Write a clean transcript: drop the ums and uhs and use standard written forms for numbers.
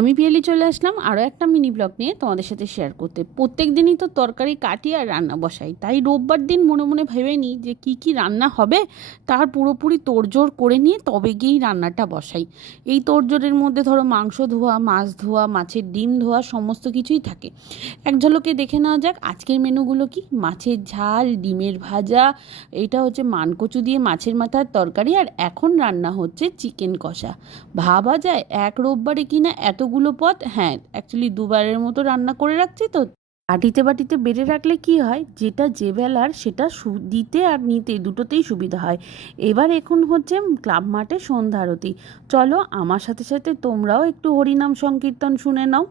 আমি পিয়ালি চলে আসলাম আরও একটা মিনি ব্লগ নিয়ে তোমাদের সাথে শেয়ার করতে। প্রত্যেক দিনই তো তরকারি কাটি আর রান্না বসাই, তাই রোববার দিন মনে মনে ভেবে নিই যে কি কি রান্না হবে তার পুরোপুরি তোড়জোড় করে নিয়ে তবে গিয়েই রান্নাটা বসাই। এই তোড়জোড়ের মধ্যে ধরো মাংস ধোয়া, মাছ ধোয়া, মাছের ডিম ধোয়া, সমস্ত কিছুই থাকে। এক ঝলকে দেখে নেওয়া যাক আজকের মেনুগুলো কি। মাছের ঝাল, ডিমের ভাজা, এটা হচ্ছে মানকচু দিয়ে মাছের মাথার তরকারি, আর এখন রান্না হচ্ছে চিকেন কষা। ভাবা যায় এক রোববারে কিনা এতগুলো পদ। হ্যাঁ, অ্যাকচুয়ালি দুবারের মতো রান্না করে রাখছি তো। বাটিতে বাটিতে বেড়ে রাখলে কি হয়, যেটা যে বেলার সেটা দিতে আর নিতে দুটোতেই সুবিধা হয়। এবার এখন হচ্ছে ক্লাব মাঠে সন্ধ্যা আরতি। চলো আমার সাথে সাথে তোমরাও একটু হরিনাম সংকীর্তন শুনে নাও।